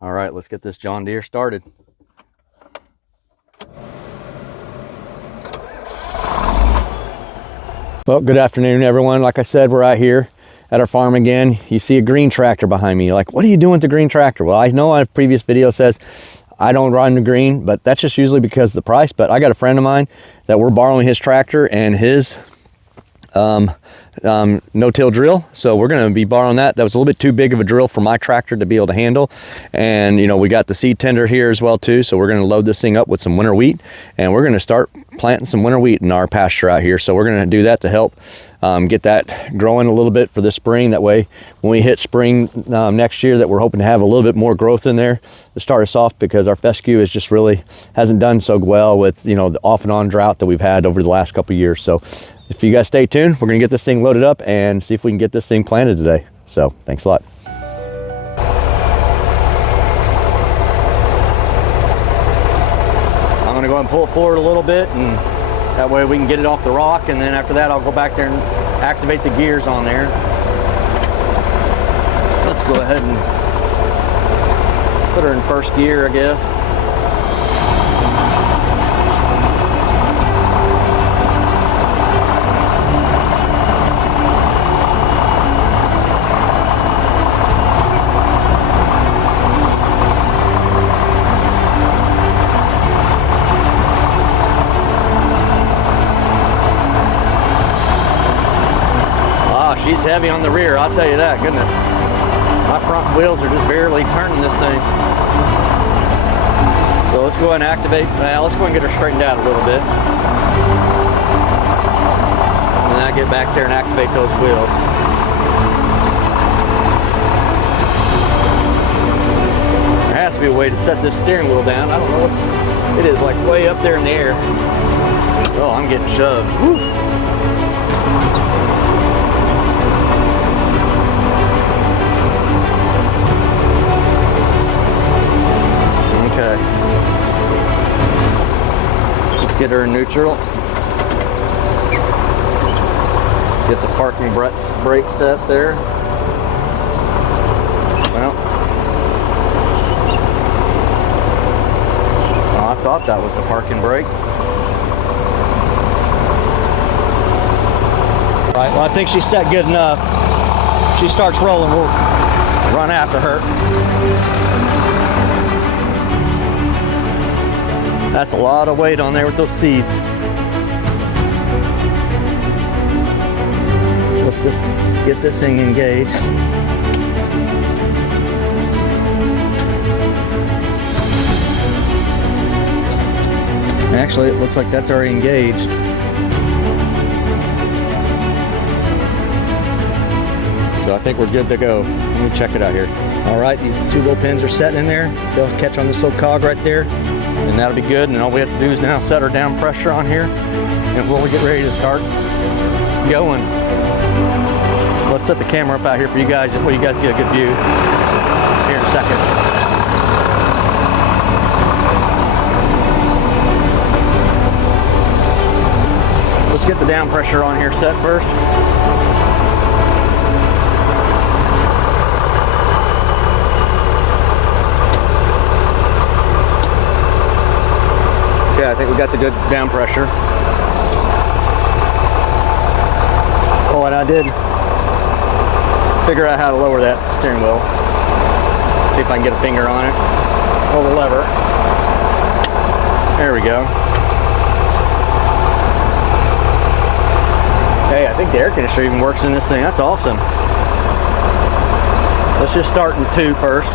All right, let's get this John Deere started. Well, good afternoon, everyone. Like I said, we're out here at our farm again. You see a green tractor behind me. You're like, what are you doing with the green tractor? Well, I know our previous video says I don't run the green, but that's just usually because of the price. But I got a friend of mine that we're borrowing his tractor and his no-till drill, so we're going to be borrowing that. That was a little bit too big of a drill for my tractor to be able to handle. And you know, we got the seed tender here as well too, so we're going to load this thing up with some winter wheat, and we're going to start planting some winter wheat in our pasture out here. So we're going to do that to help get that growing a little bit for this spring. That way when we hit spring next year, that we're hoping to have a little bit more growth in there to start us off, because our fescue is just really hasn't done so well with, you know, the off and on drought that we've had over the last couple of years. So if you guys stay tuned, we're gonna get this thing loaded up and see if we can get this thing planted today. So thanks a lot. I'm gonna go ahead and pull it forward a little bit, and that way we can get it off the rock, and then after that I'll go back there and activate the gears on there. Let's go ahead and put her in first gear, I guess. She's heavy on the rear, I'll tell you that, goodness. My front wheels are just barely turning this thing. So let's go ahead and activate, let's go ahead and get her straightened out a little bit. And then I get back there and activate those wheels. There has to be a way to set this steering wheel down. I don't know it is like way up there in the air. Oh, I'm getting shoved. Woo. Okay. Let's get her in neutral. Get the parking brake set there. Well, I thought that was the parking brake. Right, well, I think she's set good enough. If she starts rolling, we'll run after her. That's a lot of weight on there with those seeds. Let's just get this thing engaged. Actually, it looks like that's already engaged. So I think we're good to go. Let me check it out here. All right, these two little pins are setting in there. They'll catch on this little cog right there, and that'll be good. And all we have to do is now set our down pressure on here, and we'll get ready to start going. Let's set the camera up out here for you guys, so you guys get a good view here in a second. Let's get the down pressure on here set first. Okay, I think we got the good down pressure. Oh, and I did figure out how to lower that steering wheel. See if I can get a finger on it. Pull the lever. There we go. Hey, I think the air conditioner even works in this thing. That's awesome. Let's just start in 2 first.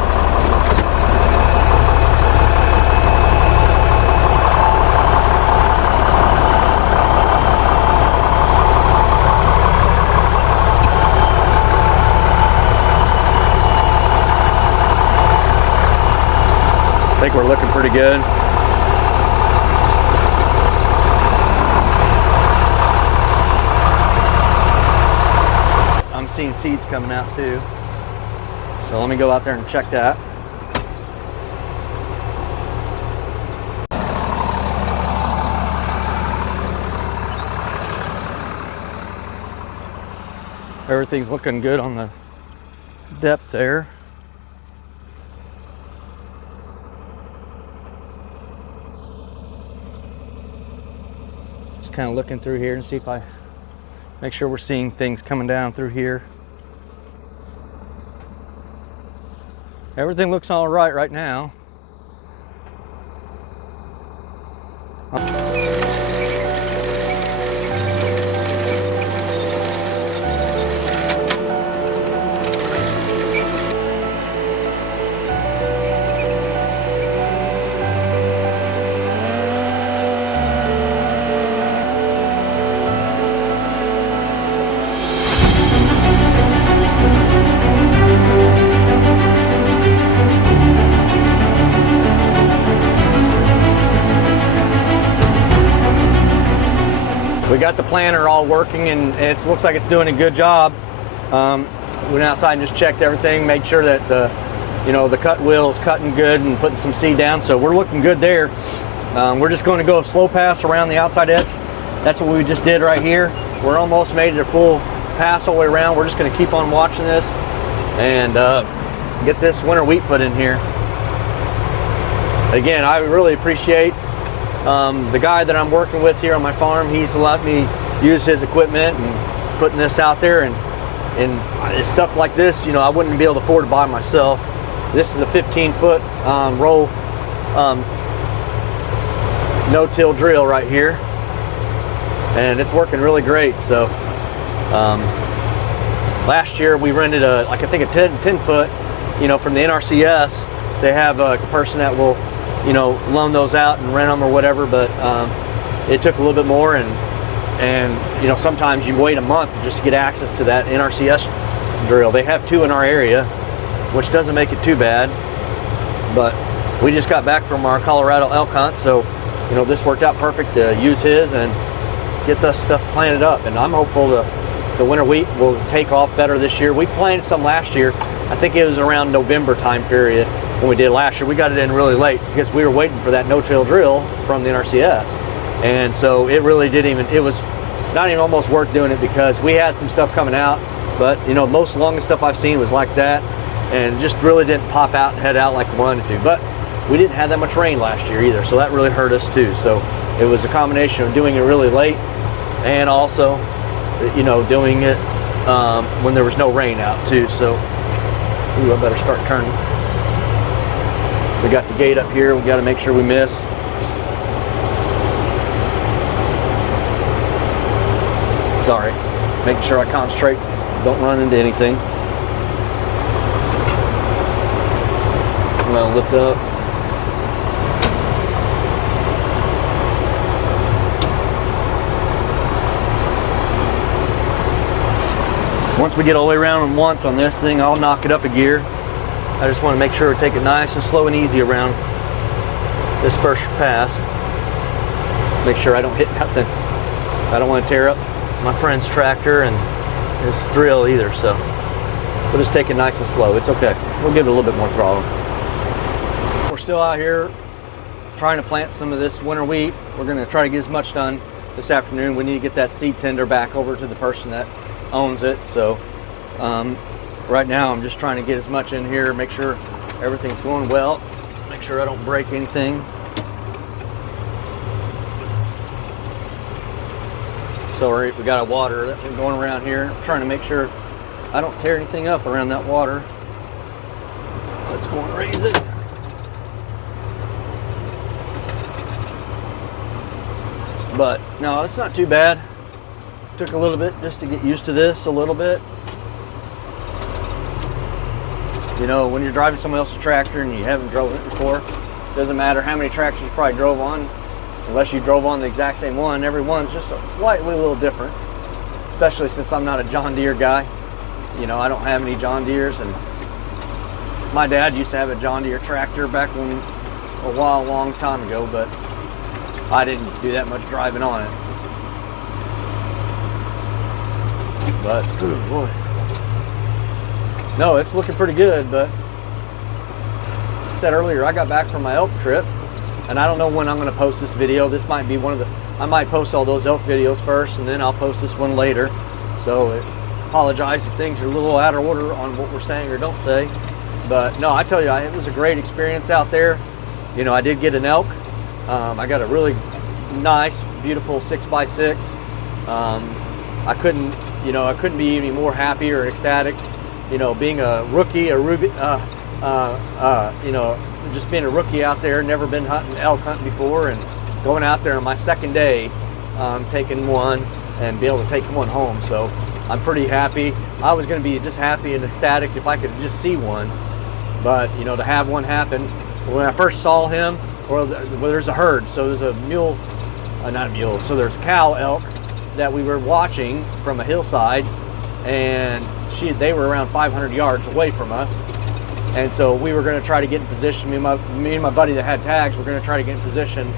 I think we're looking pretty good. I'm seeing seeds coming out too. So let me go out there and check that. Everything's looking good on the depth there. just kind of looking through here and see if I make sure we're seeing things coming down through here. Everything looks all right now. We got the planter all working, and it looks like it's doing a good job. Went outside and just checked everything, made sure that the cut wheel is cutting good and putting some seed down. So we're looking good there. We're just going to go slow pass around the outside edge. That's what we just did right here. We're almost made it a full pass all the way around. We're just going to keep on watching this and get this winter wheat put in here. Again, I really appreciate the guy that I'm working with here on my farm. He's let me use his equipment and putting this out there, and stuff like this, I wouldn't be able to afford to buy myself. This is a 15-foot roll no-till drill right here, and it's working really great. So last year we rented I think a 10-foot, from the NRCS. They have a person that will loan those out and rent them or whatever, but it took a little bit more, and sometimes you wait a month just to get access to that NRCS drill. They have two in our area, which doesn't make it too bad, but we just got back from our Colorado elk hunt, so this worked out perfect to use his and get this stuff planted up. And I'm hopeful the winter wheat will take off better this year. We planted some last year. I think it was around November time period when we did last year. We got it in really late because we were waiting for that no-till drill from the NRCS, and so it really it was not even almost worth doing it because we had some stuff coming out, but most longest stuff I've seen was like that, and just really didn't pop out and head out like we wanted to. But we didn't have that much rain last year either, so that really hurt us too. So it was a combination of doing it really late and also doing it when there was no rain out too. So I better start turning. We got the gate up here. We got to make sure we miss. Sorry, making sure I concentrate, don't run into anything. I'm gonna lift up. Once we get all the way around once on this thing, I'll knock it up a gear. I just want to make sure we take it nice and slow and easy around this first pass. Make sure I don't hit nothing. I don't want to tear up my friend's tractor and his drill either, so we'll just take it nice and slow. It's okay. We'll give it a little bit more throttle. We're still out here trying to plant some of this winter wheat. We're going to try to get as much done this afternoon. We need to get that seed tender back over to the person that owns it. So right now I'm just trying to get as much in here, make sure everything's going well, make sure I don't break anything. Sorry, we got a water that's been going around here. I'm trying to make sure I don't tear anything up around that water. Let's go and raise it. But no, it's not too bad. Took a little bit just to get used to this a little bit. When you're driving someone else's tractor and you haven't drove it before, it doesn't matter how many tractors you probably drove on, unless you drove on the exact same one. Every one's just slightly a little different, especially since I'm not a John Deere guy. I don't have any John Deeres, and my dad used to have a John Deere tractor back when a long time ago, but I didn't do that much driving on it. But oh boy, no, it's looking pretty good. But I said earlier, I got back from my elk trip, and I don't know when I'm going to post this video. This might be one of the, I might post all those elk videos first, and then I'll post this one later. So I apologize if things are a little out of order on what we're saying or don't say. But no, I tell you, it was a great experience out there. I did get an elk. I got a really nice, beautiful 6x6. I couldn't be any more happy or ecstatic. Being a rookie, just being a rookie out there, never been elk hunting before, and going out there on my second day, taking one and be able to take one home. So I'm pretty happy. I was going to be just happy and ecstatic if I could just see one, but to have one happen. When I first saw him, there's a herd, so there's a mule, not a mule, so there's a cow elk that we were watching from a hillside, and they were around 500 yards away from us. And so we were going to try to get in position. Me and my buddy that had tags were going to try to get in position.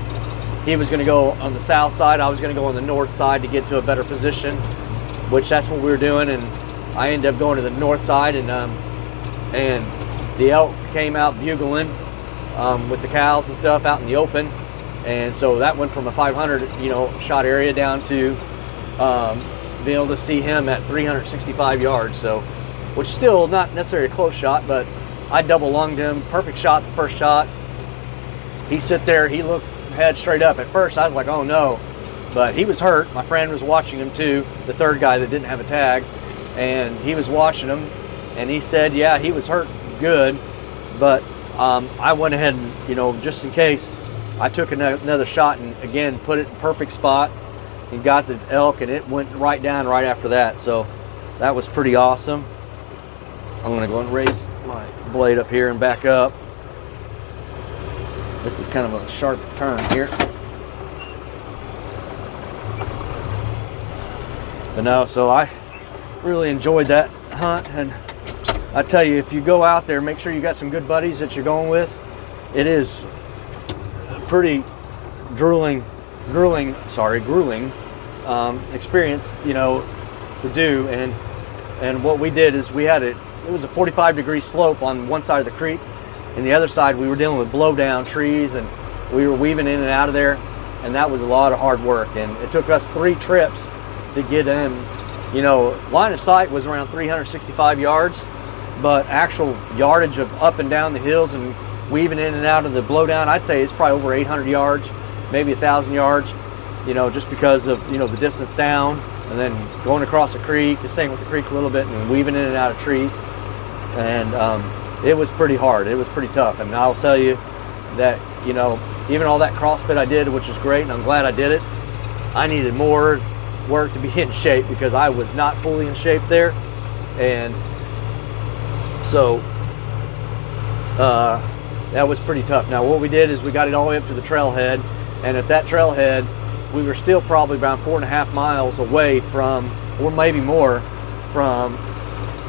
He was going to go on the south side. I was going to go on the north side to get to a better position, which that's what we were doing. And I ended up going to the north side, and the elk came out bugling with the cows and stuff out in the open. And so that went from a 500 shot area down to be able to see him at 365 yards. So, which still not necessarily a close shot, but I double lunged him. Perfect shot, the first shot. He sit there, he looked head straight up. At first I was like, oh no, but he was hurt. My friend was watching him too, the third guy that didn't have a tag, and he was watching him, and he said, yeah, he was hurt good, but I went ahead and, just in case, I took another shot and again put it in perfect spot and got the elk, and it went right down right after that. So that was pretty awesome. I'm gonna go and raise my blade up here and back up. This is kind of a sharp turn here. But no, so I really enjoyed that hunt, and I tell you, if you go out there, make sure you got some good buddies that you're going with. It is a pretty grueling experience, to do. And what we did is it was a 45-degree slope on one side of the creek, and the other side we were dealing with blowdown trees, and we were weaving in and out of there, and that was a lot of hard work. And it took us 3 trips to get in. Line of sight was around 365 yards, but actual yardage of up and down the hills and weaving in and out of the blowdown, I'd say it's probably over 800 yards, maybe 1,000 yards, just because of, the distance down, and then going across the creek, staying with the creek a little bit, and weaving in and out of trees. And it was pretty hard. It was pretty tough. And I'll tell you that, even all that CrossFit I did, which is great, and I'm glad I did it, I needed more work to be in shape because I was not fully in shape there. And so that was pretty tough. Now what we did is we got it all the way up to the trailhead, and at that trailhead we were still probably around 4.5 miles away from, or maybe more from,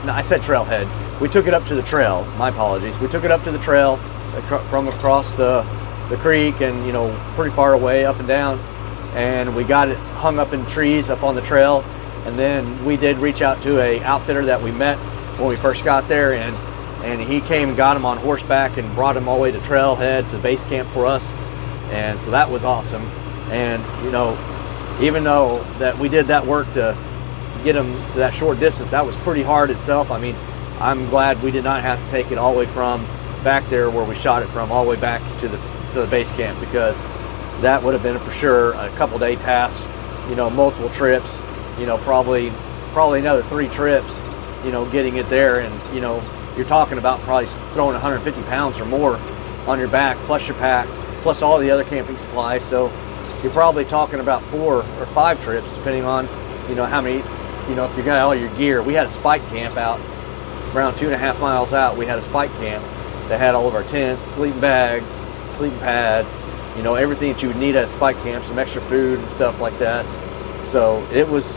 no, I said trailhead. We took it up to the trail, my apologies. We took it up to the trail from across the creek, and pretty far away up and down, and we got it hung up in trees up on the trail. And then we did reach out to a outfitter that we met when we first got there, and he came and got him on horseback and brought him all the way to trailhead to base camp for us. And so that was awesome. And even though that we did that work to get him to that short distance, that was pretty hard itself. I mean, I'm glad we did not have to take it all the way from back there where we shot it from all the way back to the base camp, because that would have been for sure a couple day task, multiple trips, probably another 3 trips, getting it there. And you're talking about probably throwing 150 pounds or more on your back, plus your pack, plus all the other camping supplies. So you're probably talking about 4 or 5 trips, depending on how many, if you got all your gear. We had a spike camp out around 2.5 miles out. We had a spike camp that had all of our tents, sleeping bags, sleeping pads, everything that you would need at a spike camp, some extra food and stuff like that. So it was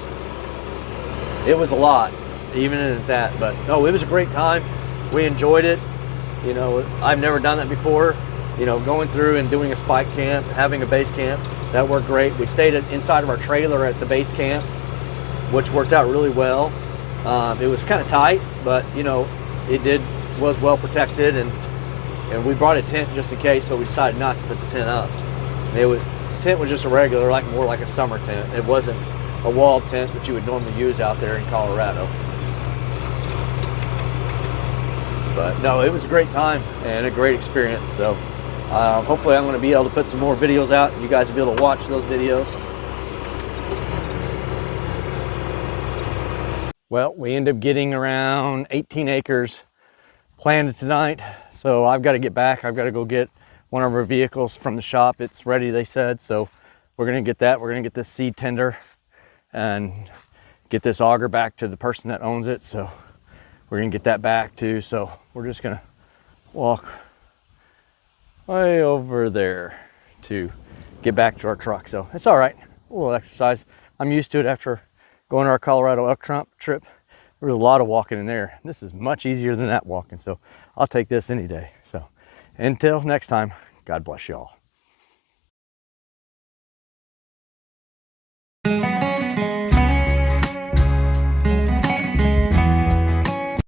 a lot, even at that. But no, it was a great time. We enjoyed it. I've never done that before. Going through and doing a spike camp, having a base camp, that worked great. We stayed inside of our trailer at the base camp, which worked out really well. It was kind of tight, but it was well protected, and we brought a tent just in case, but we decided not to put the tent up. The tent was just a regular, more like a summer tent. It wasn't a walled tent that you would normally use out there in Colorado. But no, it was a great time and a great experience. So Hopefully I'm going to be able to put some more videos out and you guys will be able to watch those videos. Well, we end up getting around 18 acres planted tonight, so I've got to get back. I've got to go get one of our vehicles from the shop. It's ready, they said, so we're going to get that. We're going to get this seed tender and get this auger back to the person that owns it, so we're going to get that back too. So we're just going to walk way over there to get back to our truck. So it's all right, a little exercise. I'm used to it after going to our Colorado elk trip. There was a lot of walking in there. This is much easier than that walking, so I'll take this any day. So until next time, God bless y'all.